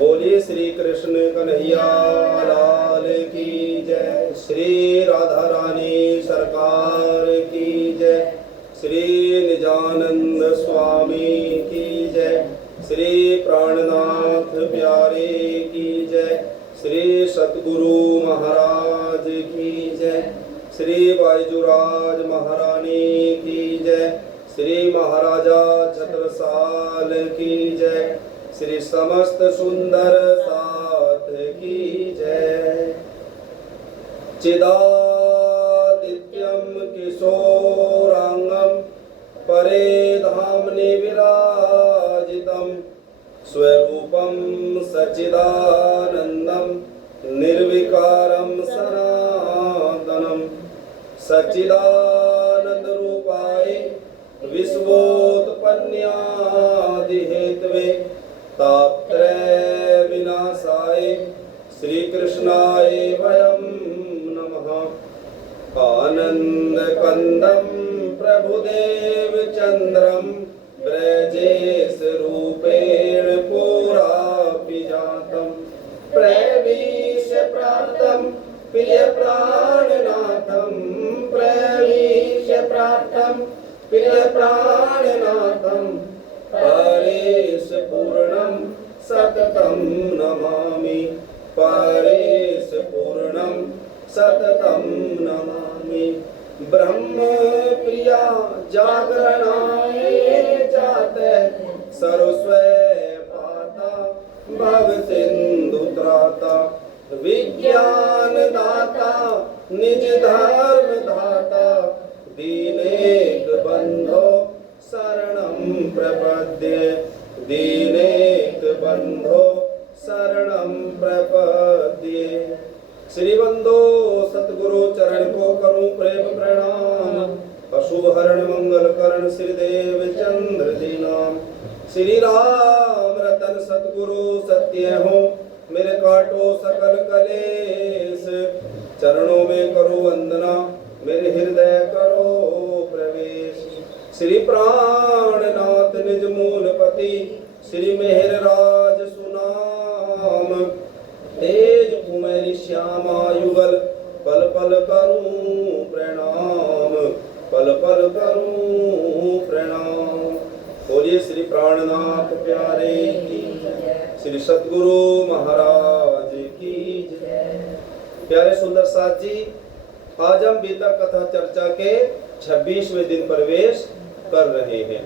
बोलिए श्री कृष्ण कन्हैया लाल की जय। श्री राधा रानी सरकार की जय। श्री निजानंद स्वामी की जय। श्री प्राणनाथ प्यारे की जय। श्री सतगुरु महाराज की जय। श्री बाईजूराज महारानी की जय। श्री महाराजा छत्रसाल की जय। श्री समस्त सुंदर साथ की जय। चिदादित्यम किशोरांगम परे धामनि विराजितम स्वरूपम सच्चिदानंदम निर्विकारम सनातनम सच्चिदानंद रूपाय विश्वोत्पन्नादि हेतवे तापत्रय विनाशाय श्री कृष्णाय वयं नमः। आनंद कंदम प्रभुदेव चंद्रम ब्रजेश रूपेण पुरापि जातम प्रवीश प्राप्तम प्रिय प्राणनाथम प्रवीश प्राप्तम प्रिय प्राणनाथम परेश पूर्णम सततम नमामि परेश पूर्णम सततम नमामि। ब्रह्म प्रिया जागरणाय जाते सरस्वै पाता भव सिंधु त्राता विज्ञान दाता निज धर्म धाता दीनेक बंधो शरणं प्रपद्ये दीनेक बंधो शरणं प्रपद्ये। श्री बंधो सतगुरु चरण को करूं प्रेम प्रणाम। अशुभ हरण मंगल करण श्रीदेव चंद्र दीनाम। श्री राम रतन सतगुरु सत्य हो मेरे काटो सकल कलेश। चरणों में करो वंदना मेरे हृदय करो प्रवेश। श्री प्राणनाथ निज मूलपति श्री मेहर राज सुनाम। तेज कुमेरी श्यामा युगल पल पल करूं प्रणाम पल पल करूं प्रणाम। बोलिए श्री प्राणनाथ प्यारे की श्री सतगुरु महाराज की जय। प्यारे सुंदर साथ जी, आज हम गीता कथा चर्चा के 26वें दिन प्रवेश कर रहे हैं।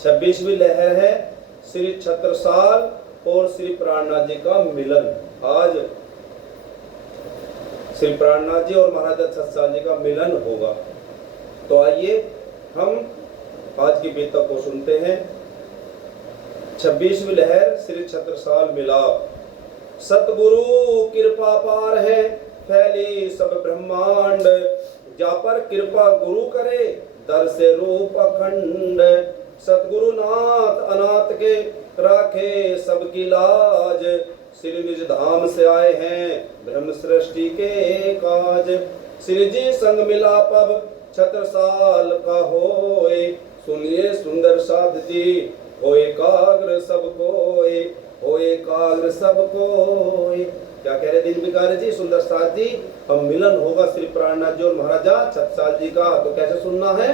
26वीं लहर है श्री छत्रसाल और श्री प्राणनाथ जी का मिलन। आज श्री प्राणनाथ जी और महाराजा छत्रसाल जी का मिलन होगा। तो आइए हम आज की गीता को सुनते हैं। 26वीं लहर श्री छत्रसाल मिलाप। सतगुरु कृपा पार है फैली सब ब्रह्मांड। जा पर कृपा गुरु करे दर से रूप अखंड। सतगुरु नाथ अनाथ के राखे सबकी लाज। श्री निज धाम से आए हैं ब्रह्म सृष्टि के काज। श्री जी संग मिला पब छत्रसाल का होए। सुनिए सुंदर साध जी होए काग्र सब कोय होए काग्र सब कोय। क्या कह रहे दिन बिकार जी सुंदर साथ जी, हम मिलन होगा श्री प्राणनाथ जी और महाराजा छत्रसाल जी का। तो कैसे सुनना है?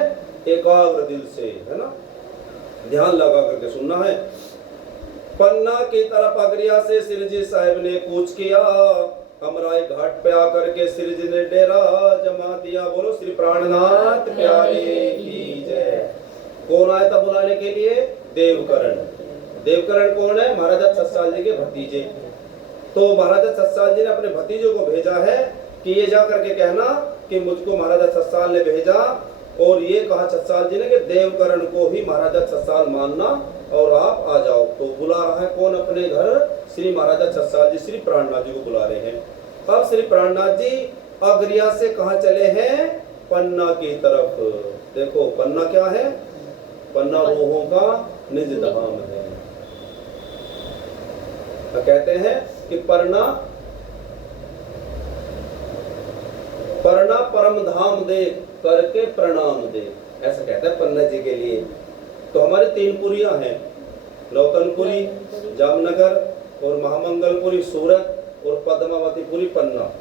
एकाग्र दिल से, है ना, ध्यान लगा करके सुनना है। पन्ना की तरफ अगरिया से श्री जी साहब ने कूच किया। अमराई घाट पे आकर के श्री जी ने डेरा जमा दिया। बोलो श्री प्राणनाथ प्यारे की जय। कौन आया था बुलाने के लिए? देवकरण। देवकरण कौन है? महाराजा छत्रसाल जी के भतीजे। तो महाराजा छत्रसाल जी ने अपने भतीजों को भेजा है कि ये जा करके कहना कि मुझको महाराजा छत्रसाल ने भेजा। और ये कहा छत्रसाल जी ने कि देवकरण को ही महाराजा छत्रसाल मानना और आप आ जाओ। तो बुला रहा है कौन अपने घर? श्री महाराजा छत्रसाल जी श्री प्राणनाथ जी को बुला रहे हैं। अब श्री प्राणनाथ जी अगरिया से कहाँ चले हैं? पन्ना की तरफ। देखो पन्ना क्या है? पन्ना रोहों का निज धाम है। तो कहते हैं कि परना परना परम धाम दे करके प्रणाम दे, ऐसा कहता है पन्ना जी के लिए। तो हमारी 3 पुरियां हैं, नौतनपुरी जामनगर और महामंगलपुरी सूरत और पद्मावतीपुरी पन्ना।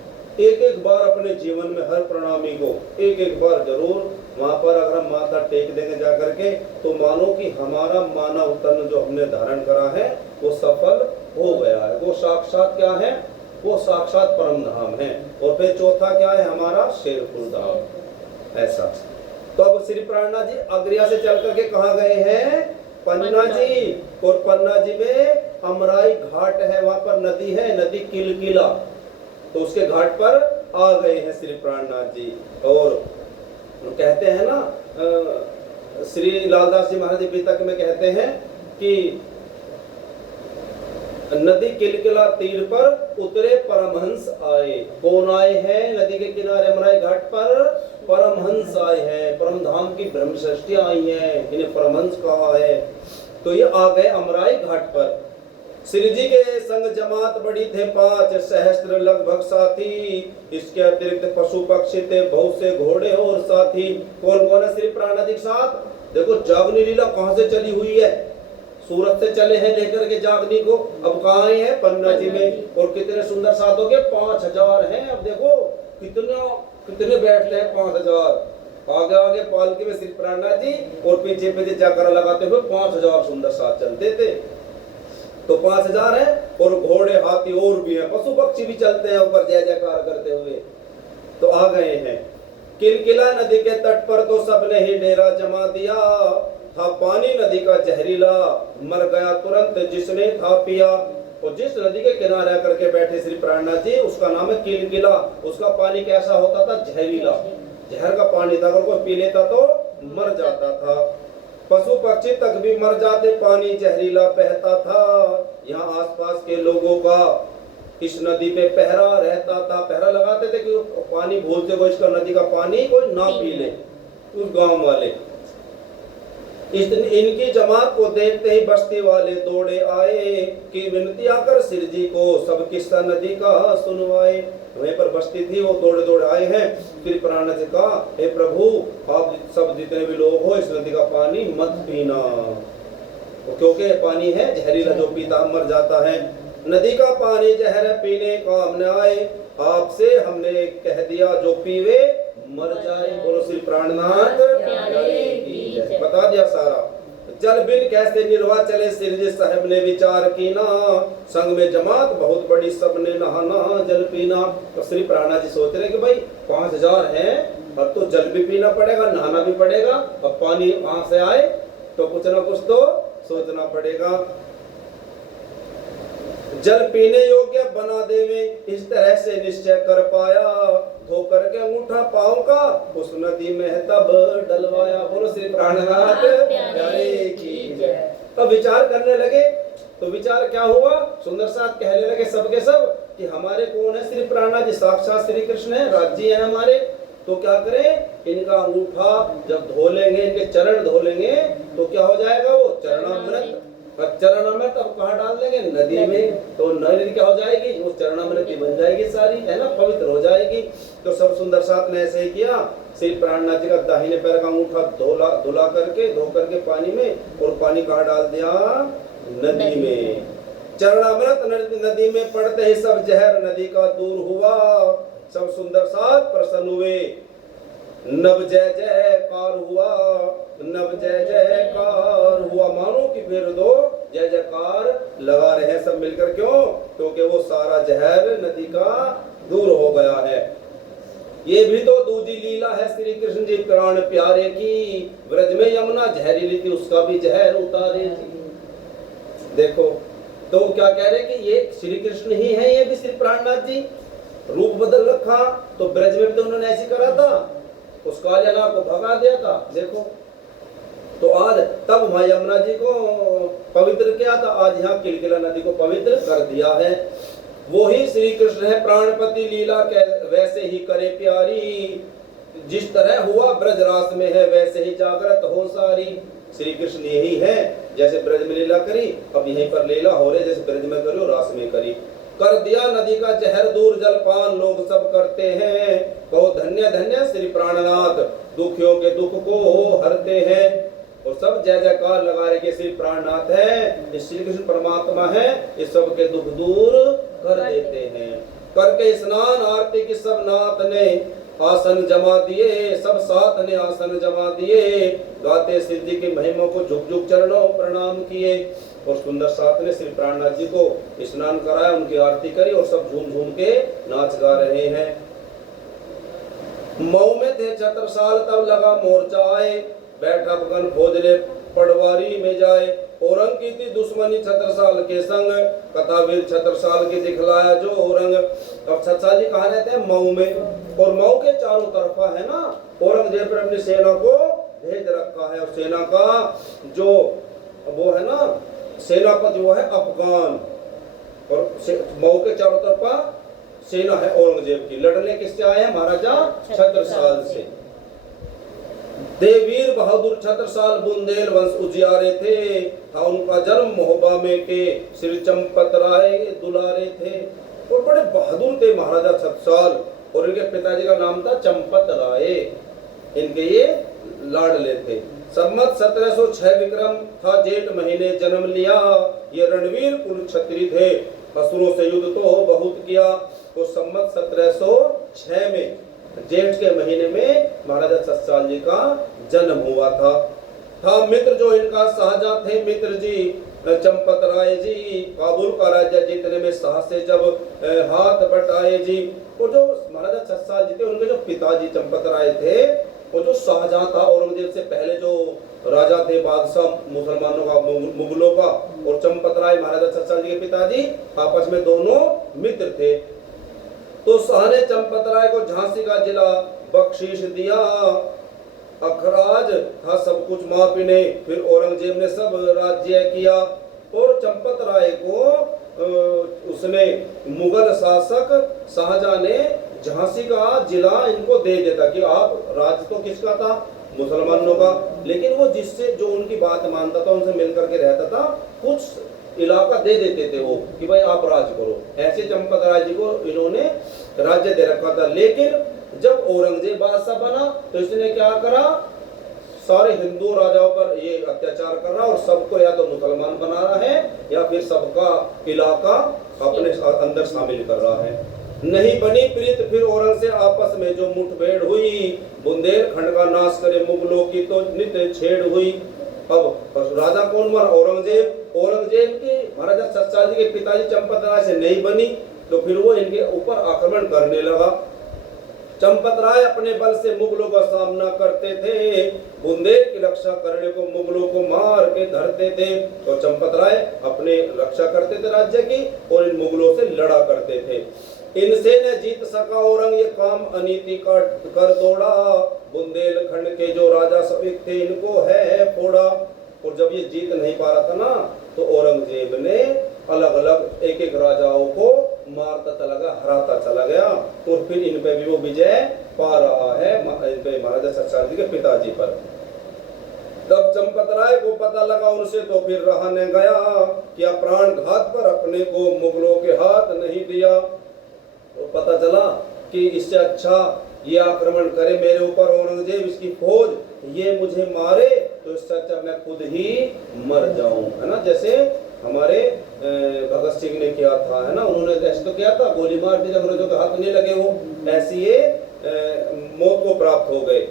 एक एक बार अपने जीवन में हर प्रणामी को एक एक बार जरूर वहां पर अगर हम माथा टेक देंगे जा करके, तो मानो कि हमारा मानव तन जो हमने धारण करा है वो सफल हो गया है। वो साक्षात क्या है? वो साक्षात परम धाम है। और फिर चौथा क्या है हमारा? शेरपुर धाम। ऐसा तो अब श्री प्राणनाथ जी अग्रिया से चल करके कहाँ गए हैं? पन्ना जी। और पन्ना जी में अमराई घाट है, वहां पर नदी है, नदी किलकिला, तो उसके घाट पर आ गए हैं श्री प्राणनाथ जी। और कहते हैं ना, श्री लालदास जी महाराज पितक में कहते हैं कि नदी किलकिला तीर पर उतरे परमहंस आए। कौन आए हैं? नदी के किनारे अमराई घाट पर परमहंस आए हैं, परम धाम की ब्रह्म सृष्टियां आई हैं, इन्हें परमहंस कहा है। तो ये आ गए अमराई घाट पर। श्री जी के संग जमात बड़ी थे 5 सहस्त्र लगभग साथी, इसके अतिरिक्त पशु पक्षी थे बहुत से घोड़े और साथी। कौन कौन है श्री प्राणनाथ जी के साथ? देखो जागनी लीला कहां से चली हुई है? सूरत से चले हैं लेकर के जागनी को, अब कहाँ है? पन्ना जी में। और कितने सुंदर साथ हो गए? 5000 हैं। अब देखो कितने बैठते हैं? 5000। आगे आगे पालकी में श्री प्राणनाथ जी और पीछे पीछे जाकर लगाते हुए 5000 सुंदर साथ चलते थे। तो 5000 है, और घोड़े हाथी और भी है, पशु पक्षी भी चलते हैं ऊपर जय जयकार करते हुए। तो आ गए हैं किलकिला नदी के तट पर, तो सबने ही डेरा जमा दिया था। पानी नदी का जहरीला, मर गया तुरंत जिसने था पिया। और जिस नदी के किनारे आकर के बैठे श्री प्राणनाथ जी, उसका नाम है किलकिला। उसका पानी कैसा होता था? जहरीला, जहर का पानी था, अगर कोई पी लेता तो मर जाता था। पशु पक्षी तक भी मर जाते, पानी जहरीला बहता था। यहाँ आसपास के लोगों का इस नदी पे पहरा रहता था, पहरा लगाते थे कि पानी भूलते को इसका नदी का पानी कोई ना पी ले, उस गांव वाले। इनकी जमात को देखते ही बस्ती वाले दौड़े आए कि विनती आकर सिर जी को सब किस्सा नदी का सुनवाए। वहीं पर बस्ती थी, वो दौड़े दौड़े आए हैं। फिर प्राणनाथ जी कहा, हे प्रभु आप सब जितने भी लोग हो इस नदी का पानी मत पीना, क्योंकि पानी है जहरीला, जो पीता मर जाता है। नदी का पानी जहर पीने काम न आए, आपसे हमने कह दिया जो पीवे मर जाए। बोलो श्री प्राणनाथ की। बता दिया सारा। जल बिन कैसे निर्वाह चले, सिर जी साहब ने विचार कीना, संग में जमात बहुत बड़ी सबने नहाना जल पीना। तो श्री प्राणनाथ जी सोच रहे कि भाई 5000 हैं, अब तो जल भी पीना पड़ेगा, नहाना भी पड़ेगा, अब पानी वहां से आए तो कुछ ना कुछ तो सोचना पड़ेगा। जल पीने योग्य बना देवे, इस तरह से निश्चय कर पाया। धो करके अंगूठा पाँव का उस नदी में तब डलवाया। बोलो श्री प्राणनाथ प्यारे की जय। तो विचार करने लगे, तो विचार क्या हुआ? सुंदर साथ कहने लगे सबके सब कि हमारे कौन है? श्री प्राणनाथ जी साक्षात श्री कृष्ण है, राज्य है हमारे। तो क्या करें? इनका अंगूठा जब धो लेंगे, इनके चरण धो लेंगे, तो क्या हो जाएगा? वो चरणामृत। चरणामृत अब कहाँ डाल देंगे? नदी में। तो नदी क्या हो जाएगी? वो चरणामृत बन जाएगी सारी, है ना, पवित्र हो जाएगी। तो सब सुंदर साथ ने ऐसे ही किया। श्री प्राणनाथ जी का दाहिने पैर का अंगूठा धो करके पानी में, और पानी कहाँ डाल दिया? नदी में। चरणामृत नदी में पड़ते ही सब जहर नदी का दूर हुआ। सब सुंदर साथ प्रसन्न हुए। नव जय जयकार हुआ, नव जय जयकार हुआ। मानो कि फिर दो जय जयकार लगा रहे हैं सब मिलकर। क्यों? क्योंकि वो सारा जहर नदी का दूर हो गया है। ये भी तो दूजी लीला है श्री कृष्ण जी प्राण प्यारे की। ब्रज में यमुना जहरीली थी, उसका भी जहर उतारे थी। देखो तो क्या कह रहे कि ये श्री कृष्ण ही है, ये भी श्री प्राणनाथ जी। रूप बदल रखा, तो ब्रज में भी तो उन्होंने ऐसे करा था, उस कालिया को भगा दिया था। देखो तो आज तब वहां यमुना जी को पवित्र किया था, आज यहाँ किलकिला नदी को पवित्र कर दिया है। वो ही श्री कृष्ण है प्राणपति, लीला वैसे ही करे प्यारी। जिस तरह हुआ ब्रज रास में है, वैसे ही जागृत हो सारी। श्री कृष्ण यही है, जैसे ब्रज में लीला करी, अब यहीं पर लीला हो रही, जैसे ब्रज में करी और रास में करी। कर दिया नदी का जहर दूर, जलपान लोग सब करते हैं। कहो धन्य धन्य श्री प्राणनाथ, दुखियों के दुख को हरते हैं। और सब जय जयकार लगा रहे कि श्री प्राणनाथ है, ये श्री कृष्ण परमात्मा है, ये सब के दुख दूर कर देते हैं। करके स्नान आरती की सब नाथ ने आसन जमा दिए, सब साथ ने आसन जमा दिए, गाते सिद्धि की महिमा को झुक झुक चरणों प्रणाम किए। और सुंदर साथ ने श्री प्राणनाथ जी को स्नान कराया, उनकी आरती करी और सब झूम झूम के नाच गा रहे हैं। मऊ में थे छत्रसाल तब लगा मोर्चा आए, बैठा बगन भोजले पटवारी में जाए। औरंग की थी दुश्मनी छत्रसाल के संग, कथावीर छत्रसाल की दिखलाया जो औरंग। अब छत्रसाल जी कहाँ रहते हैं? मऊ में। और मऊ के चारों तरफा है ना औरंगजेब ने अपनी सेना को भेज रखा है। और सेना का जो वो है ना सेनापति वो है अफगान। और मऊ के चारों तरफा सेना है औरंगजेब की। लड़ने किससे आए हैं? महाराजा छत्रसाल से। देवीर बहादुर छत्रसाल बुंदेल वंश उजियारे थे, था उनका जन्म महोबा में के श्री चंपत राय दुलारे थे। और बड़े बहादुर थे महाराजा छत्रसाल। और इनके पिताजी का नाम था चंपत राय, इनके ये लाडले थे। संवत 1706 विक्रम था, जेठ महीने जन्म लिया, ये रणवीर कुल क्षत्रिय थे, असुरों से युद्ध तो बहुत किया। तो संवत 1706 में जेठ के महीने में महाराजा छत्रसाल जी का जन्म हुआ था मित्र जो इनका शाहजहां थे मित्र जी चंपत राय जी, काबुल का राज्य जीतने में साहस से जब हाथ बटाए जी। और जो महाराजा छत्रसाल जी थे उनके जो पिताजी चंपत राय थे, वो जो शाहजहां था औरंगजेब से पहले जो राजा थे बादशाह मुसलमानों का मुगलों का, और चंपत राय महाराजा छत्रसाल जी के पिताजी आपस में दोनों मित्र थे। तो शाह ने चंपत राय को झांसी का जिला बख्शीश दिया, अखराज था सब कुछ माफी ने, फिर औरंगजेब ने सब राज्य किया। और चंपत राय को उसने मुगल शासक शाहजहां ने झांसी का जिला इनको दे देता कि आप राज तो किसका था? मुसलमानों का। लेकिन वो जिससे जो उनकी बात मानता था उनसे मिलकर के रहता था, कुछ इलाका दे देते थे वो कि भाई आप राज करो। ऐसे चंपत राय जी को इन्होंने राज्य दे रखा था। लेकिन जब औरंगजेब बादशाह बना तो इसने क्या करा? सारे हिंदू राजाओं पर ये अत्याचार कर रहा और सबको या तो मुसलमान बना रहा है या फिर सबका इलाका अपने अंदर शामिल कर रहा है। नहीं बनी प्रीत फिर औरंग से आपस में जो मुठभेड़ हुई, बुंदेलखंड का नाश करे मुगलों की तो नित्य छेड़ हुई। अब राजा कौन बना? औरंगजेब। औरंगजेब की महाराजा छत्रसाल जी के पिताजी चंपत राय से नहीं बनी तो फिर वो इनके ऊपर आक्रमण करने लगा। चंपत राय अपने बल से मुगलों का सामना करते थे, बुंदेल की रक्षा करने को मुगलों को मार के धरते थे। तो चंपत राय अपने रक्षा करते थे राज्य की और इन मुगलों से लड़ा करते थे। इनसे न जीत सका औरंग, ये काम अनीति का कर दौड़ा, बुंदेलखंड के जो राजा सभी थे इनको है फोड़ा। और जब ये जीत नहीं पा रहा था ना तो औरंगजेब ने अलग अलग एक एक राजाओं को मारता चला गया, हराता चला गया। और फिर इन पे भी वो विजय पा रहा है, इन पे महाराजा छत्रसाल जी के पिताजी पर। तब चंपत राय को पता लगा उनसे तो फिर रहा न गया, क्या प्राण घात पर अपने को मुगलों के हाथ नहीं दिया। तो पता चला कि इससे अच्छा ये आक्रमण करे मेरे ऊपर औरंगजेब, इसकी फौज, ये मुझे मारे तो इससे अच्छा मैं खुद ही मर जाऊं, है ना। जैसे हमारे भगत सिंह ने किया था, है ना, उन्होंने ऐसे तो किया था, गोली मार दी, अंग्रेजों के हाथ नहीं लगे वो, ऐसी ये मौत को प्राप्त हो गए।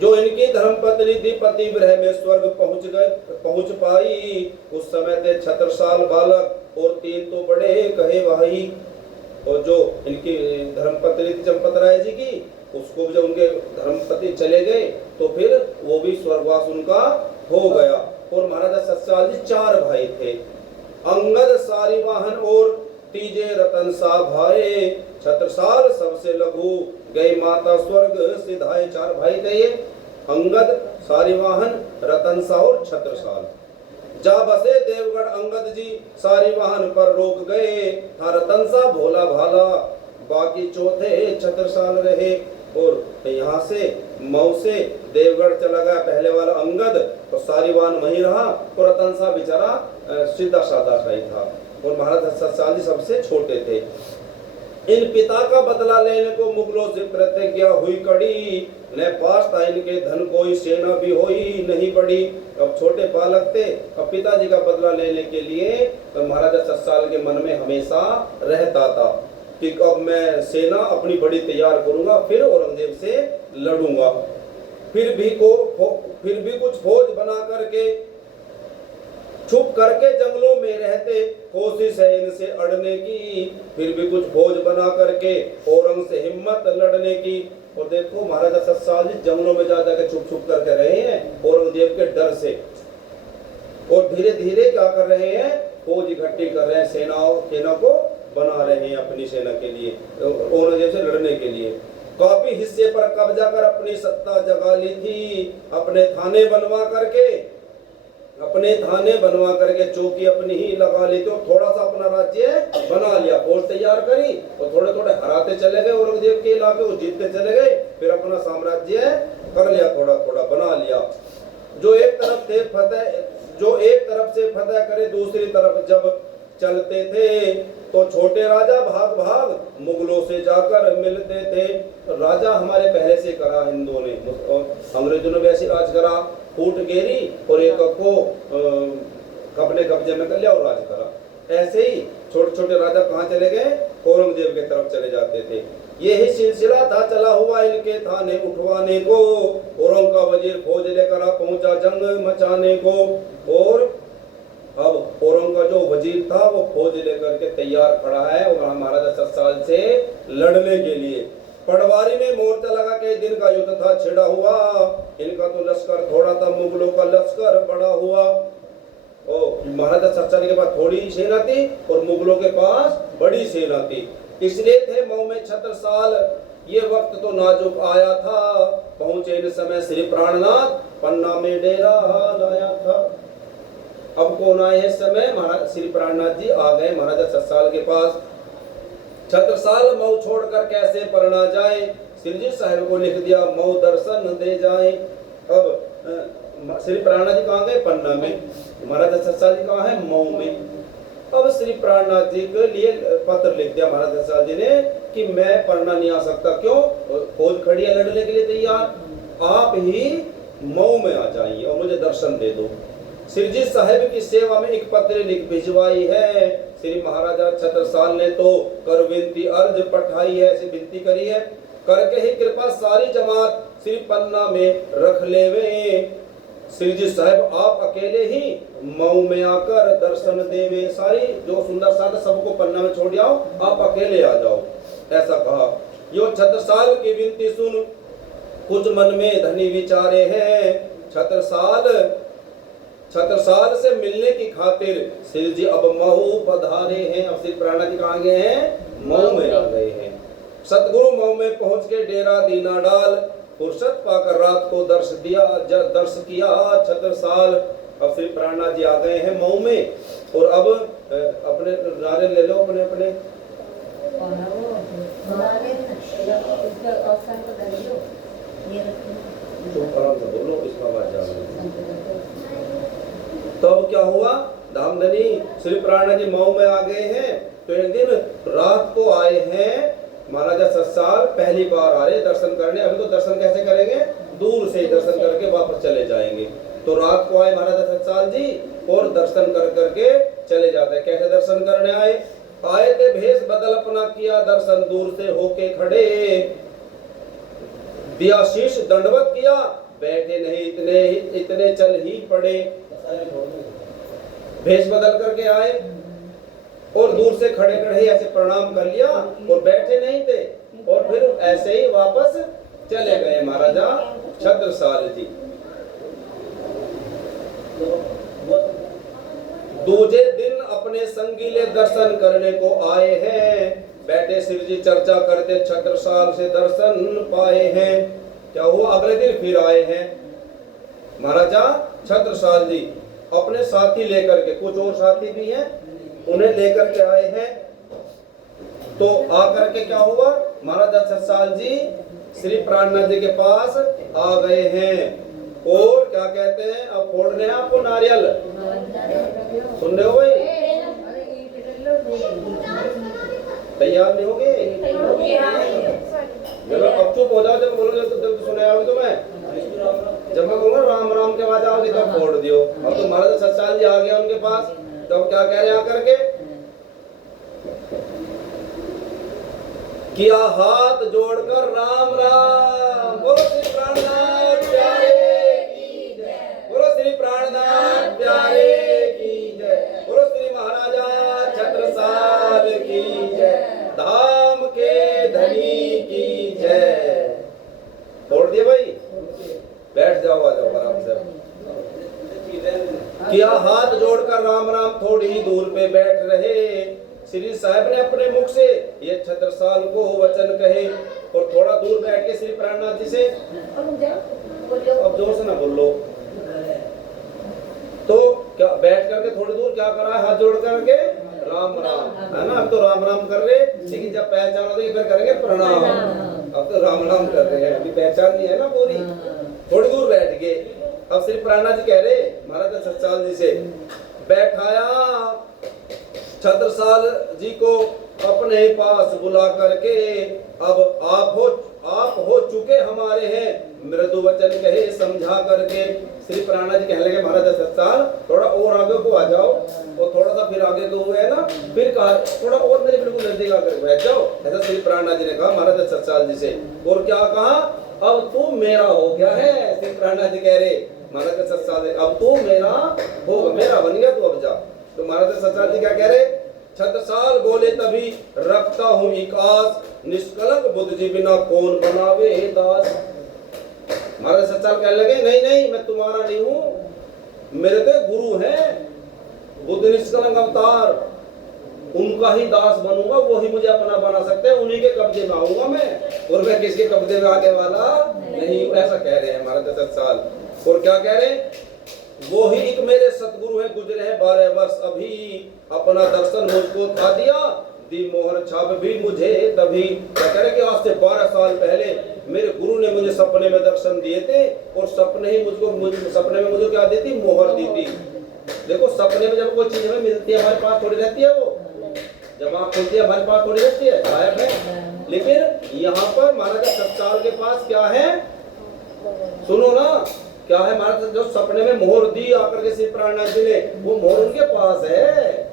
जो इनकी धर्मपत्नी थी पतिव्रह में स्वर्ग पहुंच पाई, उस समय थे छत्रसाल बालक और 3 तो बड़े कहे भाई। और जो इनकी धर्मपत्नी थी चंपत राय जी की, उसको जब उनके धर्मपति चले गए तो फिर वो भी स्वर्गवास उनका हो गया। और महाराजा छत्रसाल जी 4 भाई थे, अंगद सारीवाहन और तीजे रतन सा भाई। छत्रसाल सबसे लघु, गए माता स्वर्ग सिधाए। 4 भाई थे ये, अंगद, सारीवाहन, रतन सा और छत्रसाल। जा बसे देवगढ़ अंगद जी, सारीवाहन पर रोक गए, था रतन सा भोला भाला, बाकी चौथे छत्रसाल रहे। और यहाँ से मऊ से देवगढ़ चला गया पहले वाला अंगद, तो सारीवाहन वहीं रहा, और रतन सा बेचारा सीधा साधा सा ही था। और महाराजा छत्रसाल जी सबसे छोटे थे। इन पिता का बदला लेने को मुगलों से प्रतिज्ञा हुई कड़ी, न पास था इनके धन कोई, सेना भी होई नहीं बड़ी। अब छोटे बालक थे, अब पिताजी का बदला लेने के लिए तो महाराजा सतसाल के मन में हमेशा रहता था कि अब मैं सेना अपनी बड़ी तैयार करूंगा, फिर औरंगजेब से लड़ूंगा। फिर भी कुछ फौज बना करके छुप करके जंगलों में रहते, कोशिश है इनसे अड़ने की। फिर भी कुछ फौज बना करके औरंग से हिम्मत लड़ने की। और देखो महाराजा सतसाल जी जंगलों में जा जाकर छुप छुप करके रहे हैं औरंगजेब के डर से, और धीरे धीरे क्या कर रहे हैं, फौज इकट्ठी कर रहे हैं, सेना को बना रहे हैं अपनी सेना के लिए, औरंगजेब से लड़ने के लिए। काफी हिस्से पर कब्जा कर अपनी सत्ता जगा ली थी, अपने थाने बनवा करके चौकी अपनी ही लगा ली थी, और थोड़ा सा अपना राज्य बना लिया। फौज तैयार करी और थोड़े थोड़े हराते चले गए औरंगजेब के इलाके, वो जीतते चले गए, फिर अपना साम्राज्य कर लिया, थोड़ा थोड़ा बना लिया। जो एक तरफ से फतह करे दूसरी तरफ जब चलते थे, तो छोटे राजा भाग मुगलों से जाकर मिलते थे। राजा हमारे पहले से करा हिंदुओं ने, अंग्रेजों ने वैसे राज करा, फूट गेरी और एक को अपने कब्जे में कर लिया और राज करा। ऐसे ही छोटे छोटे राजा कहाँ चले गए, औरंगजेब के तरफ चले जाते थे। यही सिलसिला था चला हुआ इनके थाने उठवाने को। औरंग का वजीर फौज लेकर पहुंचा जंग मचाने को, और अब औरंग का जो वजीर था वो फौज लेकर के तैयार खड़ा है और महाराजा सतसाल से लड़ने के लिए। पटवारी में मोर्चा लगा, कई दिन का युद्ध था छिड़ा हुआ। इनका तो लश्कर थोड़ा था, मुगलों का लश्कर बड़ा हुआ। महाराजा सतसाल के पास थोड़ी सेना थी और मुगलों के पास बड़ी सेना थी। इसलिए थे मऊ में छत्रसाल, ये वक्त तो नाजुक आया था। पहुंचे इन समय श्री प्राणनाथ, पन्ना में डेरा लाया था। अब कौन आए इस समय, महाराज श्री प्राणनाथ जी आ गए महाराजा सतसाल के पास। छत्रसाल मऊ छोड़कर कैसे परना जाए, श्रीजी साहब को लिख दिया मऊ दर्शन दे जाए। अब श्री प्राणनाथ जी कहाँ गए, पन्ना में, महाराजा सतसाल जी कहाँ है, मऊ में। अब श्री प्राणनाथ जी के लिए पत्र लिख दिया महाराजा सतसाल जी ने कि मैं पन्ना नहीं आ सकता, क्यों, फौज खड़ी है लड़ने के लिए तैयार, आप ही मऊ में आ जाइए और मुझे दर्शन दे दो। श्रीजी साहब की सेवा में एक पत्र लिख भिजवाई है। श्री महाराजा छत्रसाल ने तो कर विनती अर्ज पठाई है, ऐसी विनती करी है, करके ही कृपा सारी जमात श्री पन्ना में रख लेवे। श्रीजी साहब आप अकेले ही मऊ में आकर दर्शन देवे। सारी जो सुंदर साधा सबको पन्ना में छोड़ आओ, आप अकेले आ जाओ, ऐसा कहा। यो छत्रसाल की विनती सुन कुछ मन में धनी विचारे हैं। छत्रसाल से मिलने की खातिर श्री जी अब मऊ पधारे हैं। अब श्री प्राणनाथ जी कहाँ गए हैं, मऊ में आ गए हैं। सतगुरु मऊ में पहुंच के डेरा दीना डाल, फुर्सत पाकर रात को दर्श किया छत्रसाल। अब श्री प्राणनाथ जी आ गए हैं मऊ में, और अब अपने नारे ले लो अपने अपने। बोलो इसका बात तब क्या हुआ, धामधनी श्री प्राणनाथ जी मऊ में आ गए हैं। तो एक दिन रात को आए हैं महाराजा सतसाल, पहली बार आ रहे दर्शन करने। अभी तो दर्शन कैसे करेंगे, दूर से दर्शन करके वापस चले जाएंगे। तो रात को आए महाराजा सतसाल जी और दर्शन कर करके चले जाते हैं। कैसे दर्शन करने आए थे, भेष बदल अपना किया दर्शन, दूर से होके खड़े दिया शीश दंडवत किया, बैठे नहीं इतने चल ही पड़े। भेष बदल करके आए और दूर से खड़े ऐसे प्रणाम कर लिया और बैठे नहीं थे, और फिर ऐसे ही वापस चले गए महाराजा छत्रसाल जी। दूजे दिन अपने संगीले दर्शन करने को आए हैं। बैठे सिर जी चर्चा करते छत्रसाल से दर्शन पाए हैं। क्या हुआ, अगले दिन फिर आए हैं महाराजा छत्रसाल जी अपने साथी लेकर के, कुछ और साथी भी हैं, उन्हें लेकर के आए हैं। तो आकर के क्या हुआ, महाराजा छत्रसाल जी श्री प्राणनाथ जी के पास आ गए हैं। और क्या कहते हैं, अब फोड़ने हैं आपको नारियल, सुन रहे हो भाई, तैयार नहीं होगे, चलो अब चुप हो जाओ, जब बोलोगे तो सुने आओगे महाराज सत्साल जी आ गया उनके पास, तो क्या कह रहे हैं आकर के, किया हाथ जोड़कर राम राम, बोलो श्री प्राणनाथ प्यारे की जय, बोलो श्री प्राणनाथ प्यारे की जय, बोलो श्री महाराजा छत्रसाल की जय, धाम के धनी की जय। छोड़ दिए भाई, बैठ जाओ, आ जाओ आराम से। किया हाथ जोड़कर राम राम, थोड़ी ही दूर पे बैठ रहे श्री साहब ने अपने मुख से ये छत्रसाल को वचन कहे, और थोड़ा दूर बैठ के श्री प्राणनाथ जी से, अब जोर से ना बोलो, तो क्या बैठ करके थोड़ी दूर क्या कर रहा है, हाथ जोड़ करके राम राम, है ना। अब तो राम राम कर रहे, लेकिन जब पहचान होगी फिर करेंगे प्रणाम। अब तो राम राम कर रहे हैं, अभी पहचान नहीं है ना पूरी। थोड़ी दूर बैठ गए, अब श्री प्राणनाथ जी कह रहे महाराज छत्रसाल जी से, बैठाया छत्रसाल जी को अपने पास बुला करके, अब आप हो चुके हमारे हैं, मृदु वचन कहे समझा करके। श्री प्राणनाथ जी कहने लगे महाराज छत्रसाल थोड़ा और आगे को आ जाओ, और थोड़ा सा फिर आगे को हुए ना, फिर कहा थोड़ा और मेरे बिल्कुल नजदीक आकर बैठ जाओ, ऐसा श्री प्राणनाथ जी ने कहा महाराज छत्रसाल जी से। और क्या कहा, अब तू मेरा हो गया है। श्री प्राणनाथ जी कह रहे महाराज छत्रसाल अब तू मेरा होगा, मेरा बन गया तू, अब जा। तो महाराज छत्रसाल जी क्या कह रहे, छत्रसाल बोले तभी रखता हूँ विकास, निष्कलंक बुद्ध जी बिना कौन बनावे दास। महाराज छत्रसाल कहने लगे नहीं नहीं, मैं तुम्हारा नहीं हूँ, मेरे तो गुरु हैं, बुद्ध निष्कलंक अवतार, उनका ही दास बनूंगा, वो ही मुझे अपना बना सकते हैं, उन्हीं के कब्जे में आऊंगा मैं, और मैं किसके कब्जे में आने वाला नहीं, ऐसा कह रहे हैं महाराज छत्रसाल। और क्या कह रहे, वो ही एक मेरे सतगुरु हैं, गुजरे हैं 12 वर्ष अभी, अपना दर्शन मुझको था दिया, दी मोहर छाप भी मुझे तभी। क्या कह रहे कि आज से 12 साल पहले मेरे गुरु ने मुझे सपने में दर्शन दिए थे, और सपने ही सपने में मुझे क्या दी थी, मोहर दी थी। देखो सपने में जब कोई चीज हमें मिलती है, हमारे पास थोड़ी रहती है, वो जब आँख खुलती है हमारे पास थोड़ी रहती है, गायब है। लेकिन यहाँ पर महाराज छत्रसाल के पास क्या है, सुनो ना, क्या है महाराज, जो सपने में मोहर दी आकर के श्री प्राणनाथ जी ने, वो मोहर उनके पास है।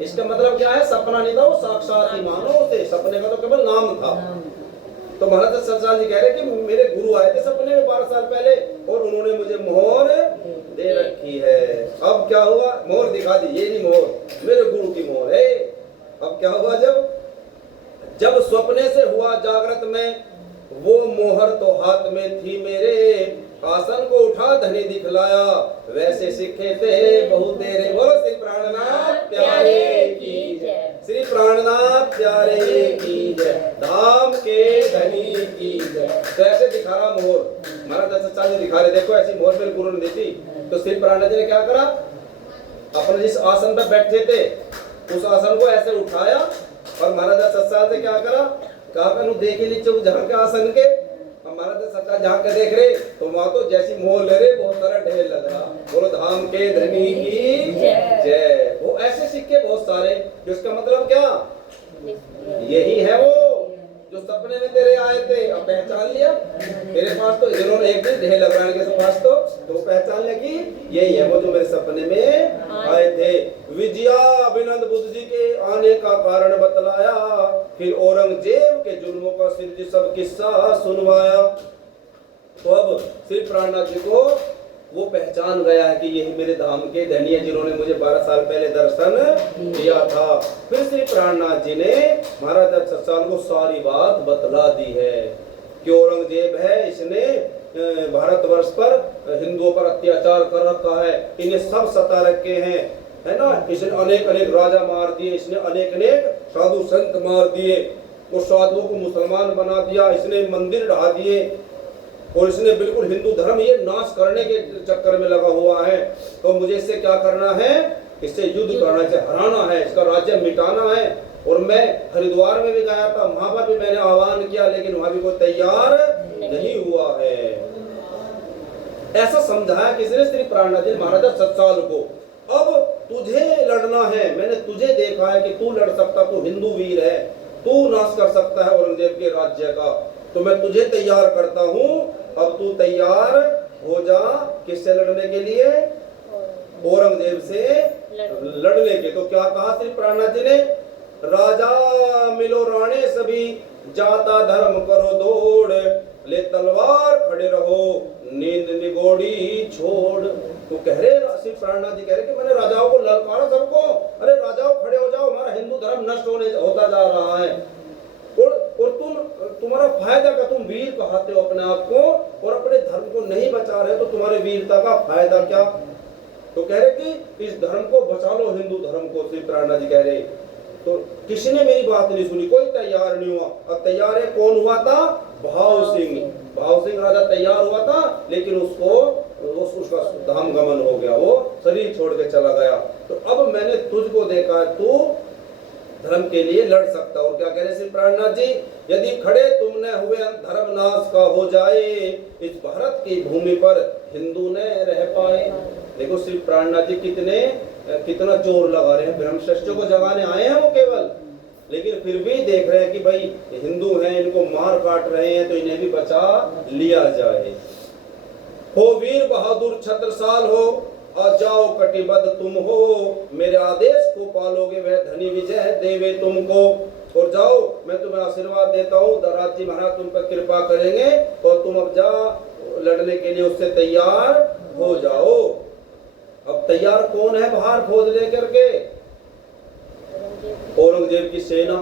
इसका मतलब क्या है, सपना नहीं था, वो साक्षात ही मानो उसे, सपने का तो केवल नाम था। तो महाराज छत्रसाल जी कह रहे कि मेरे गुरु आए थे सपने में 12 साल पहले, और उन्होंने मुझे मोहर दे रखी है। अब क्या हुआ, मोहर दिखा दी, ये नहीं मोहर, मेरे गुरु की मोहर है। अब क्या हुआ, जब सपने से हुआ जागृत में, वो मोहर तो हाथ में थी मेरे, आसन को उठा धनी दिखलाया, वैसे सीखे थे बहुत तेरे। बोलो श्री प्राणनाथ प्यारे की जय, श्री प्राणनाथ प्यारे की जय, धाम के धनी की जय। तो ऐसे दिखा रहा मोहर, महाराज छत्रसाल जी दिखा रहे, देखो ऐसी मोहर मेरे गुरु ने दी थी। तो श्री प्राणनाथ जी ने क्या करा, अपने जिस आसन पर बैठे थे उस आसन को ऐसे उठाया, और महाराज छत्रसाल से क्या करा, कहा देखे नीचे झांक के आसन के। महाराज छत्रसाल झांक के देख रहे, तो वहां तो जैसी मोह ले रहे, बहुत सारा ढेर लग रहा। बोलो धाम के धनी की जय। वो ऐसे सिक्के बहुत सारे, जिसका मतलब क्या, यही है वो जो सपने में तेरे आए थे। अब पहचान लिया, तेरे पास तो जिन्होंने एक दिन ढेर लग रहा है के पास, तो पहचान लगी, यही है वो जो मेरे सपने में आए थे। विजया अभिनंद बुद्ध जी के आने का कारण बतलाया, फिर औरंगजेब के जुल्मों का सिर जी सब किस्सा सुनवाया। तो अब श्री प्राणनाथ जी को वो पहचान गया है कि यही मेरे धाम के धनी है, जिन्होंने मुझे 12 साल पहले दर्शन दिया था। फिर श्री प्राणनाथ जी ने महाराज छत्रसाल को सारी बात बतला दी है कि औरंगजेब है, इसने भारतवर्ष पर हिंदुओं पर अत्याचार कर रखा है, इन्हें सब सता रखे हैं, है ना। इसने अनेक अनेक राजा मार दिए, इसने अनेक अनेक साधु संत मार दिए, और साधुओं को मुसलमान बना दिया, इसने मंदिर ढा दिए, और इसने बिल्कुल हिंदू धर्म ये नाश करने के चक्कर में लगा हुआ है। तो मुझे इससे क्या करना है, इससे युद्ध करना है, हराना है, इसका राज्य मिटाना है। और मैं हरिद्वार में भी गया था, वहां पर भी मैंने आह्वान किया, लेकिन वहां भी कोई तैयार नहीं हुआ है। ऐसा समझाया किसने, श्री प्राणनाथ जी महाराज छत्रसाल को। अब तुझे लड़ना है, मैंने तुझे देखा है कि तू लड़ सकता, तू हिंदू वीर है, तू नाश कर सकता है औरंगजेब के राज्य का, तो मैं तुझे तैयार करता हूँ। अब तू तैयार हो जा, किससे लड़ने के लिए, औरंगजेब से लड़ने के। तो क्या कहा श्री प्राणनाथ जी ने, राजा मिलो राणे सभी, जाता धर्म करो दौड़, ले तलवार खड़े रहो, नींद निगोड़ी छोड़। तो कह रहे श्री प्राणनाथ जी कह रहे कि मैंने राजाओं को ललकारा सबको, अरे राजाओं खड़े हो जाओ, हमारा हिंदू धर्म नष्ट होता जा रहा है। और तुम्हारा फायदा का, तुम वीर कहते हो अपने आप को और अपने धर्म को नहीं बचा रहे, तो तुम्हारे वीरता का फायदा क्या। तो कह रहे कि इस धर्म को बचा लो, हिंदू धर्म को। श्री प्राणनाथ जी कह रहे तो किसी ने मेरी बात नहीं सुनी, कोई तैयार नहीं हुआ। अब तैयार है कौन हुआ था, भाव सिंह राजा तैयार हुआ था, लेकिन उसका धाम गमन हो गया, वो शरीर छोड़ के चला गया। तो अब मैंने तुझको देखा है, तू धर्म के लिए लड़ सकता। और क्या कह रहे श्री प्राणनाथ जी, यदि खड़े तुम न हुए धर्म नाश का हो जाए, इस भारत की भूमि पर हिंदू न रह पाए। देखो श्री प्राणनाथ जी कितना जोर लगा रहे हैं, ब्रह्मश्रेष्ठों को जगाने आए हैं वो केवल, लेकिन फिर भी देख रहे हैं कि भाई हिंदू हैं, इनको मार काट रहे हैं, तो इन्हें भी बचा लिया जाए। हो वीर बहादुर छत्रसाल हो, आ जाओ कटिबद्ध तुम हो, मेरे आदेश को पालोगे वह धनी विजय देवे तुमको। और जाओ, मैं तुम्हें आशीर्वाद देता हूँ, दराज जी महाराज तुम पर कृपा करेंगे, और तुम अब जा लड़ने के लिए उससे तैयार हो जाओ। अब तैयार कौन है बाहर खोज लेकर के, औरंगजेब की सेना।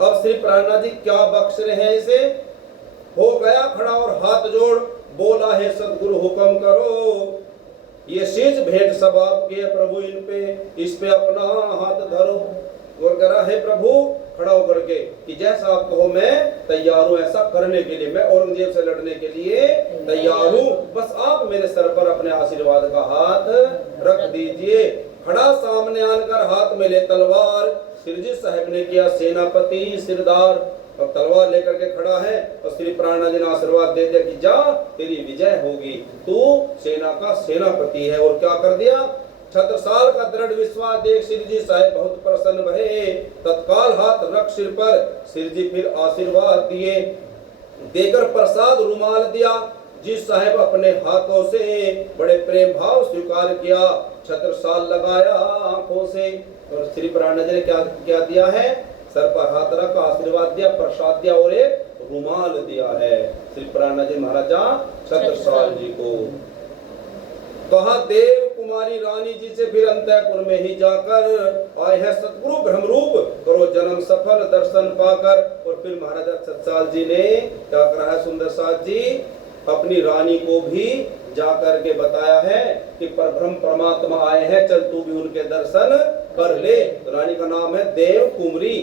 अब श्री प्राणनाथ जी क्या बख्श रहे हैं इसे, हो गया खड़ा और हाथ जोड़, बोला है सदगुरु हुक्म करो, ये शीश भेंट सब आपके प्रभु, इन पे इस पे अपना हाथ धरो। और करा है प्रभु खड़ा होकर के कि जैसा आप कहो मैं तैयार हूं ऐसा करने के लिए, मैं औरंगजेब से लड़ने के लिए तैयार हूं, बस आप मेरे सर पर अपने आशीर्वाद का हाथ रख दीजिए। खड़ा सामने आकर हाथ में ले तलवार, सिरजी साहब ने किया सेनापति सिरदार। और तलवार लेकर के खड़ा है और श्री प्राणनाथ जी ने आशीर्वाद दे दिया कि जा तेरी विजय होगी, तू सेना का सेनापति है। और क्या कर दिया, छत्रसाल का दृढ़ विश्वास देख सिरजी साहब बहुत प्रसन्न भये, तत्काल हाथ रख सिर पर, सिरजी फिर आशीर्वाद दिए, देकर प्रसाद रुमाल दिया। जी साहब अपने हाथों से बड़े प्रेम भाव स्वीकार किया, छत्रसाल लगाया आंखों से। और श्री प्राणनाथ जी ने क्या दिया है, सर पर हाथ रखा, आशीर्वाद दिया, प्रसाद दिया और एक रुमाल दिया है श्री प्राणनाथ जी महाराजा छत्रसाल जी को। कहा देव कुमारी रानी जी से फिर अंतःपुर में ही जाकर आए हैं सतगुरु ब्रह्मरूप, करो जन्म सफल दर्शन पाकर। और फिर महाराजा छत्रसाल जी ने क्या करा है, सुंदर साथ जी अपनी रानी को भी जाकर के बताया है कि परब्रह्म परमात्मा आए हैं, चल तू भी उनके दर्शन कर ले। तो रानी का नाम है देव कुमारी,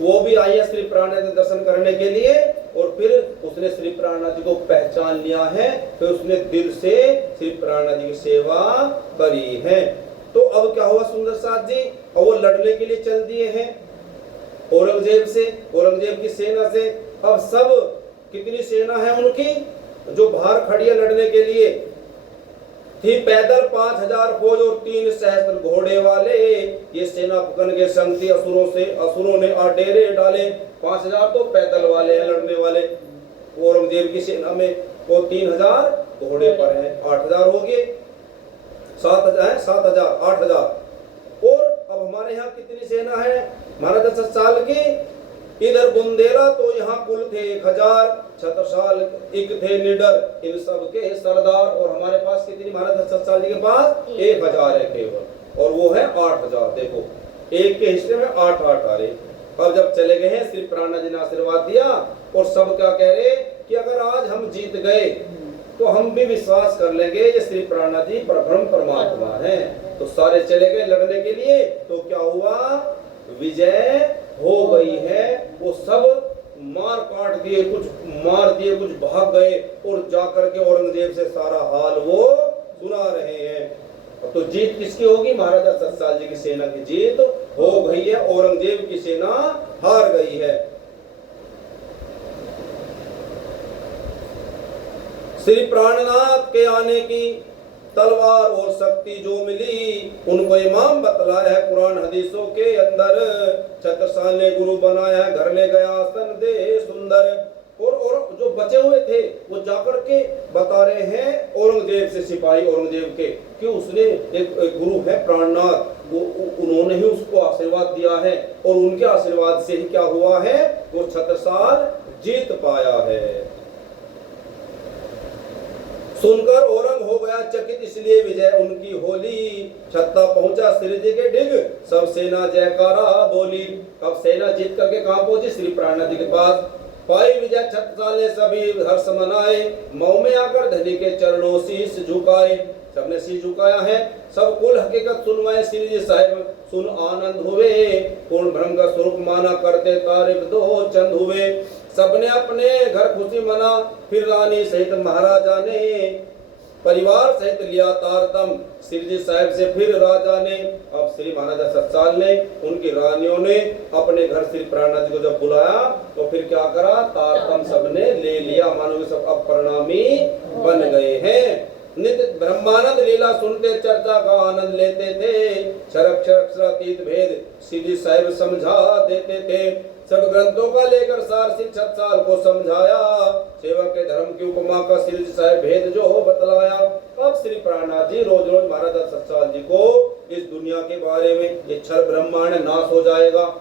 वो भी आई है श्री प्राणनाथ जी दर्शन करने के लिए। और फिर उसने श्री प्राणनाथ जी को पहचान लिया है, फिर उसने दिल से श्री प्राणनाथ जी की सेवा करी है। तो अब क्या हुआ सुंदर साथ जी, और वो लड़ने के लिए चल दिए हैं औरंगजेब से, औरंगजेब की सेना से। अब सब कितनी सेना है उनकी जो बाहर खड़ी है लड़ने के लिए, थी पैदल 5000 फौज और 3 सहस्त्र घोड़े वाले, ये सेना फुकन के संग थी। असुरों ने डेरे डाले, 5000 तो पैदल वाले हैं लड़ने वाले औरंगजेब की सेना में, वो 3000 घोड़े पर हैं, 8000 हो गए, 7000 8000। और अब हमारे यहाँ कितनी सेना है महाराजा छत्रसाल की, इधर बुंदेला तो यहाँ कुल थे 1000, छत्रसाल एक थे निडर, इन सब के सरदार। और हमारे पास कितनी महाराजा छत्रसाल जी के पास 1000 है केवल, और वो है 8000। देखो एक के हिस्से में 8 आ रहे। अब जब चले गए हैं श्री प्राणनाथ जी ने आशीर्वाद दिया, और सब क्या कह रहे कि अगर आज हम जीत गए तो हम भी विश्वास कर लेंगे ये श्री प्राणनाथ जी परब्रह्म परमात्मा हैं। तो सारे चले गए लड़ने के लिए। तो क्या हुआ, विजय हो गई है। वो सब मार काट दिए, कुछ मार दिए, कुछ भाग गए, और जाकर के औरंगजेब से सारा हाल वो सुना रहे हैं। तो जीत किसकी होगी, महाराजा छत्रसाल जी की सेना की जीत हो गई है, औरंगजेब की सेना हार गई है। श्री प्राणनाथ के आने की तलवार और शक्ति जो मिली, उनको इमाम बतलाया है कुरान हदीसों के अंदर। छत्रसाल ने गुरु बनाया, घर ले गया आसन दे सुंदर। और जो बचे हुए थे वो जाकर के बता रहे हैं औरंगजेब से, सिपाही औरंगजेब के, कि उसने एक गुरु है प्राणनाथ, वो उन्होंने ही उसको आशीर्वाद दिया है और उनके आशीर्वाद से ही क्या हुआ है, वो छत्रसाल जीत पाया है। सुनकर औरंग हो गया चकित, इसलिए विजय उनकी होली। छत्ता पहुंचा श्री जी के डिग, सब सेना जयकारा बोली। अब सेना जीत करके कहां पहुंची, श्री प्राणनाथ जी के पास। पाई विजय छत्रसाल ने सभी हर्ष मनाए, मऊ में आकर धनी के चरणों शीश झुकाए। सबने शीश झुकाया है। सब कुल हकीकत सुनवाए श्री जी साहिब, सुन आनंद हुए। पूर्ण ब्रह्म का स्वरूप माना करते तारिफ दो चंद हुए। सबने अपने घर खुशी मना, फिर रानी सहित महाराजा ने परिवार सहित लिया तारतम। श्री जी साहिब से फिर राजा ने, अब श्री महाराजा छत्रसाल ने, उनकी रानियों ने अपने घर श्री प्राणनाथ जी को जब बुलाया तो फिर क्या करा, तारतम सबने ले लिया, मानो कि सब अब प्रणामी बन गए हैं। नित्य ब्रह्मानंद लीला सुनते, चर्चा का आनंद लेते थे। क्षरातीत भेद श्री जी साहिब समझा देते थे। सब ग्रंथों का लेकर सार श्री छत्रसाल को समझाया। सेवा के धर्म की उपमा का श्री जी साहिब भेद जो बतलाया। अब श्री प्राणनाथ जी रोज रोज महाराजा छत्रसाल जी को इस दुनिया के बारे में, ये क्षर ब्रह्मांड नाश हो जाएगा,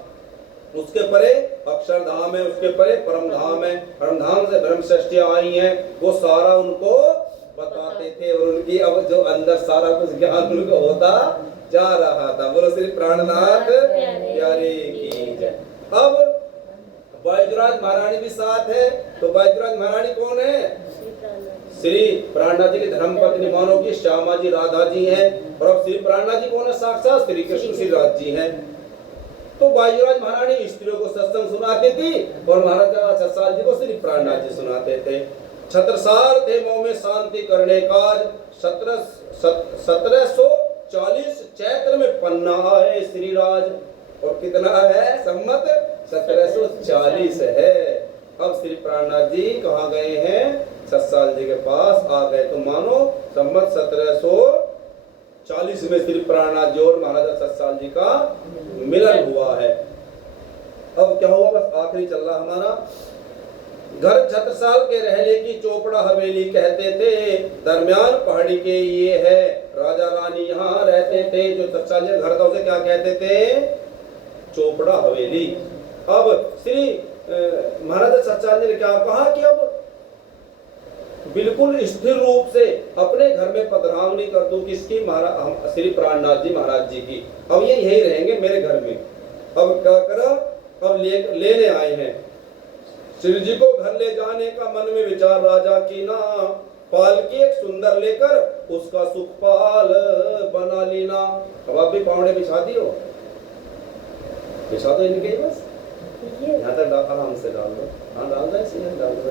उसके परे अक्षरधाम है, उसके परे परम धाम है, परम धाम से ब्रह्म सृष्टियां आई हैं, वो सारा उनको बताते थे। और उनकी अब जो अंदर सारा कुछ ज्ञान उनको होता जा रहा था। बोलो श्री प्राणनाथ प्यारे की जय। अब बैजराज महारानी भी साथ है। तो बैजराज महारानी कौन है, श्री प्राणनाथ जी की धर्म पत्नी, मानो की श्यामा जी राधा जी हैं। और अब श्री प्राणनाथ जी कौन है, साक्षात श्री कृष्ण श्री राज जी हैं। तो बैजराज महारानी स्त्रियों को सत्संग सुनाती थी और महाराजा छत्रसाल जी को श्री प्राणनाथ जी सुनाते थे। छत्रसाल थे मऊ में शांति करने काज। 1740 चैत्र में पन्ना आए श्री राज। और कितना है, सम्मत 1740 है। अब श्री प्राणनाथ जी कहाँ गए हैं, छत्रसाल जी के पास आ गए। तो मानो सम्मत 1740 में श्री प्राणनाथ जी और महाराजा छत्रसाल जी का मिलन हुआ है। अब क्या हुआ, बस आखिरी चल रहा हमारा। घर छत्रसाल के रहने की चोपड़ा हवेली कहते थे, दरमियान पहाड़ी के ये है, राजा रानी यहाँ रहते थे। जो छत्रसाल जी घर था उसे क्या कहते थे, चोपड़ा हवेली। अब श्री महाराजा छत्रसाल जी ने क्या कहा कि अब बिल्कुल स्थिर रूप से अपने घर में पधरावनी कर दूं, किसकी, श्री प्राणनाथ जी महाराज जी की। अब ये यही रहेंगे मेरे घर में। अब क्या करा, अब लेने आए हैं श्री जी को। घर ले जाने का मन में विचार राजा की ना, पालकी एक सुंदर लेकर उसका सुखपाल बना लेना। अब आप भी पावड़े बिछा दियो, बिछा दो इनके, बस यहाँ तक आराम से डाल दो। हाँ डाल दो, ऐसे डाल दो।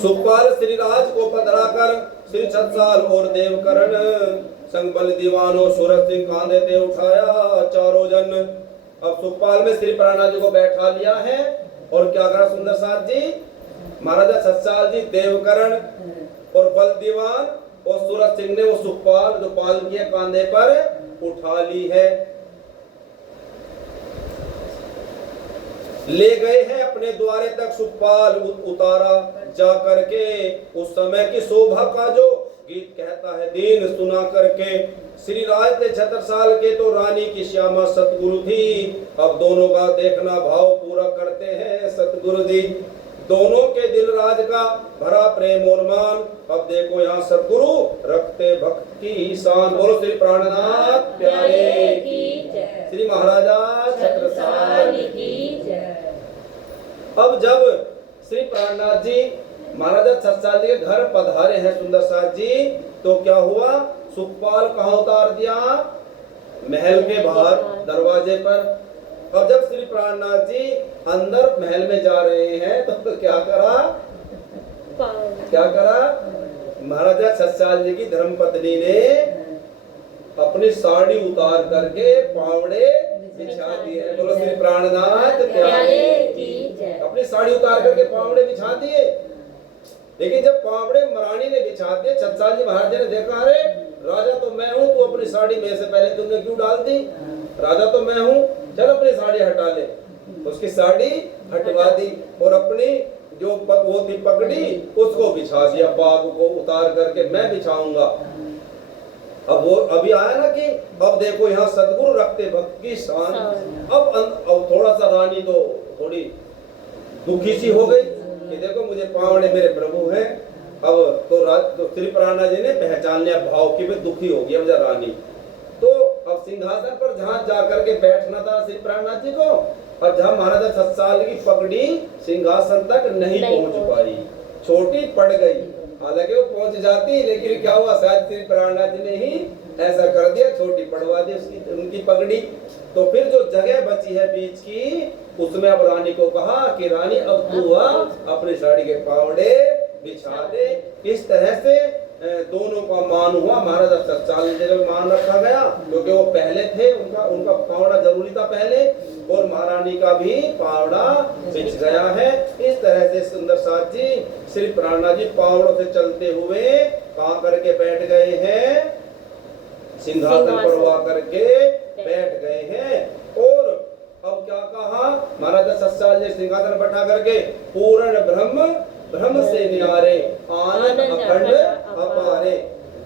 सुखपाल श्री राज को पधरा कर श्री छत्रसाल और देवकरण संग बल दीवानो सूरज सिंह कांधे ते उठाया चारों जन। अब सुखपाल में श्री प्राणनाथ जी को बैठा लिया है और क्या करा सुंदर साथ जी, महाराजा छत्रसाल जी, देवकरण और बल दीवान और सूरज सिंह ने वो सुखपाल जो पालकी है कांधे पर उठा ली है। ले गए हैं अपने द्वारे तक सुखपाल उतारा जा करके। उस समय की शोभा का जो गीत कहता है दीन सुना करके। श्री राज थे छत्रसाल के तो रानी की श्यामा सतगुरु थी। अब दोनों का देखना भाव पूरा करते हैं सतगुरु जी। दोनों के दिल राज का भरा प्रेम और मान। अब देखो यहाँ सतगुरु रखते भक्त की शान। बोलो श्री प्राणनाथ प्यारे की जय, श्री महाराजा छत्रसाल की जय। अब जब श्री प्राणनाथ जी महाराजा छत्रसाल जी के घर पधारे हैं सुंदर साथ जी, तो क्या हुआ, सुखपाल कहाँ उतार दिया, महल के बाहर दरवाजे पर। अब जब श्री प्राणनाथ जी अंदर महल में जा रहे हैं तो क्या करा, महाराजा छत्रसाल जी की धर्मपत्नी ने अपनी साड़ी उतार करके पावड़े बिछा दिए। बोलो श्री प्राणनाथ प्यारे की जय। अपनी साड़ी उतार करके पावड़े बिछा दिए। लेकिन जब पावड़े महारानी ने बिछा दिए, छत्रसाल जी महाराज ने देखा, अरे राजा तो मैं हूँ, तू अपनी साड़ी मेरे से पहले तुमने क्यों डाल दी, राजा तो मैं हूँ, चल अपनी साड़ी हटा ले। उसकी साड़ी हटवा दी और अपनी जो वो थी पगड़ी उसको बिछा दिया, बाग को उतार करके मैं बिछाऊंगा। अब वो अभी आया ना कि अब देखो यहाँ सदगुरु रखते भक्त की शान। अब थोड़ा सा रानी तो थोड़ी दुखी सी हो गई कि देखो मुझे पावड़े मेरे प्रभु हैं। अब तो श्री प्राणा जी ने पहचान लिया भाव की, दुखी हो गई अब रानी। तो अब सिंहासन पर जहाँ जा करके बैठना था श्री प्राणनाथ जी को, और जहाँ महाराजा 7 साल की पगड़ी सिंहासन तक नहीं पहुंच पाई, छोटी पड़ गई। हालांकि वो पहुंच जाती, लेकिन क्या हुआ, शायद श्री प्राणनाथ जी ने ही ऐसा कर दिया, छोटी पड़वा दी उसकी उनकी पगड़ी। तो फिर जो जगह बची है बीच की, उसमें अब रानी को कहा कि रानी अब तू अपनी साड़ी के पावड़े बिछा दे। इस तरह से दोनों का मान हुआ। महाराजा 7 साल में मान रखा गया क्योंकि वो पहले थे, उनका पावड़ा जरूरी था पहले, और महारानी का भी पावड़ा बिछ गया है। इस तरह से सुंदर साथ जी श्री प्राणनाथ जी पावड़ों से चलते हुए कहाँ करके बैठ गए हैं, सिंहासन पर हुआ करके बैठ गए हैं। और अब क्या कहा महाराजा 7 साल जी सिंहासन बैठा करके, पूर्ण ब्रह्म से न्यारे आनंद अखंड अपारे,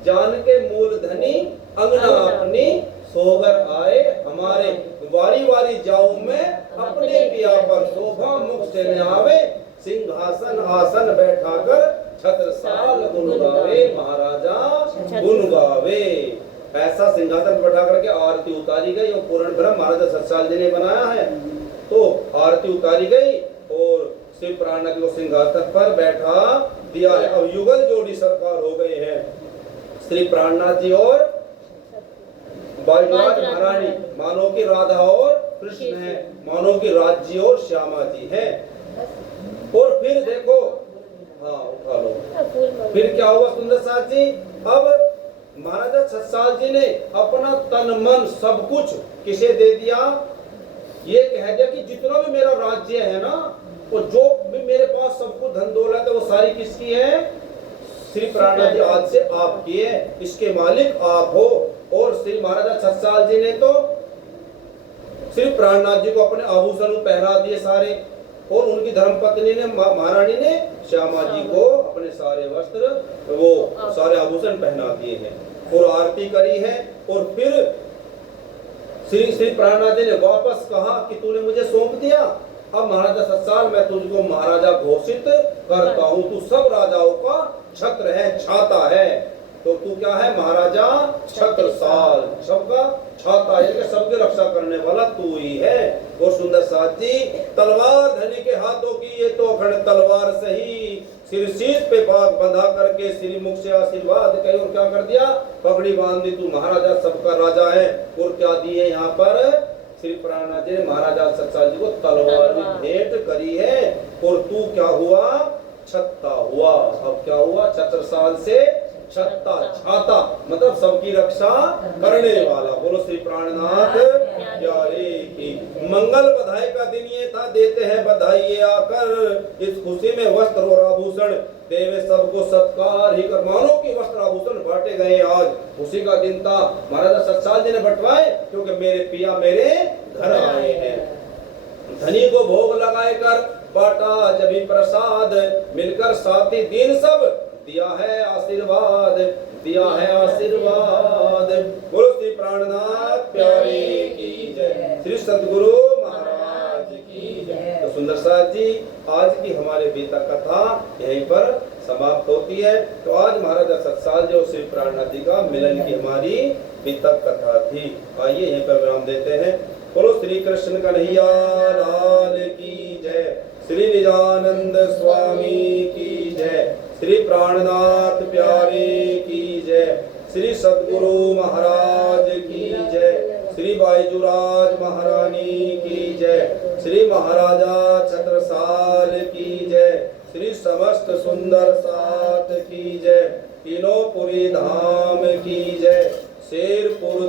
जान के मूल धनी अंगना अपनी सोगर आए हमारे, वारी वारी जाऊं मैं अपने पिया पर, शोभा मुख से न्यावे, सिंहासन आसन बैठाकर छत्रसाल गुण गावे, महाराजा गुण गावे। ऐसा सिंहासन बैठा करके आरती उतारी गई और पूर्ण ब्रह्म महाराजा 7 साल जी ने बनाया है। तो आरती उतारी गई और श्री प्राणनाथ को सिंहासन पर बैठा दिया है। अब युगल जोड़ी सरकार हो गए हैं, श्री प्राणनाथ जी और बाईराज महारानी, मानो की राधा और कृष्ण है, मानो की राज्य और श्यामा जी है। और फिर देखो, हाँ उठा लो, फिर क्या हुआ सुंदर साथ जी, अब महाराजा 7 साल जी ने अपना तन मन सब कुछ किसे दे दिया, ये कह दिया कि जितना भी मेरा राज्य है ना, वो जो भी मेरे पास सब कुछ धन दौलत है वो सारी किसकी है, श्री प्राणनाथ जी आज से आपकी है, इसके मालिक आप हो। और श्री महाराजा 7 साल जी ने तो श्री प्राणनाथ जी को अपने आभूषण पहरा दिए सारे, और उनकी धर्मपत्नी ने महारानी ने श्यामा जी को अपने सारे वस्त्र वो सारे आभूषण पहना दिए हैं और आरती करी है। और फिर श्री प्राणनाथ जी ने वापस कहा कि तूने मुझे सौंप दिया, अब महाराजा 7 साल मैं तुझको महाराजा घोषित करता हूँ, तू सब राजाओं का छत्र है, छाता है, तो तू क्या है, महाराजा छत्रसाल, सबका छाता है, सबकी रक्षा करने वाला तू ही है। और सुंदर साथ जी, तलवार धनी के हाथों की ये तो अखंड तलवार सही, सिर शीश पे पाग बंधा करके श्री मुख से आशीर्वाद कहे, और क्या कर दिया, पगड़ी बांध दी, तू महाराजा सबका राजा है। और क्या दिए यहाँ पर श्री प्राणनाथ जी ने महाराजा 7 साल जी को तलवार भी भेंट करी है, और तू क्या हुआ, छत्ता हुआ। अब क्या हुआ, छत्रसाल से छत्ता, छाता मतलब सबकी रक्षा करने वाला। बोलो श्री प्राणनाथ प्यारे की। मंगल बधाई का दिन ये था, देते हैं बधाई ये आकर, इस खुशी में वस्त्र और आभूषण देवे सबको सत्कार ही कर। मानो की वस्त्र आभूषण बांटे गए, आज उसी का दिन था। महाराजा 7 साल जी ने बंटवाए क्योंकि मेरे पिया मेरे घर आए हैं। धनी को भोग लगाए कर बांटा जब प्रसाद, मिलकर साथी दिन सब दिया है आशीर्वाद, दिया है आशीर्वाद। बोलो श्री प्राणनाथ प्यारे की जय, श्री सद्गुरु महाराज की जय। तो सुंदर साथ जी, आज की हमारे बीता कथा यहीं पर समाप्त होती है। तो आज महाराजा 7 साल जो श्री प्राणनाथ जी का मिलन की हमारी बीता कथा थी। आइए यहीं पर विराम देते हैं। बोलो श्री कृष्ण कन्हैया लाल की जय, श्री निजानंद स्वामी की जय, श्री प्राणनाथ प्यारे की जय, श्री सद्गुरु महाराज की जय, श्री बाईजूराज महारानी की जय, श्री महाराजा छत्रसाल की जय, श्री समस्त सुंदर साथ की जय, तीनों पुरी धाम की जय, शेरपुर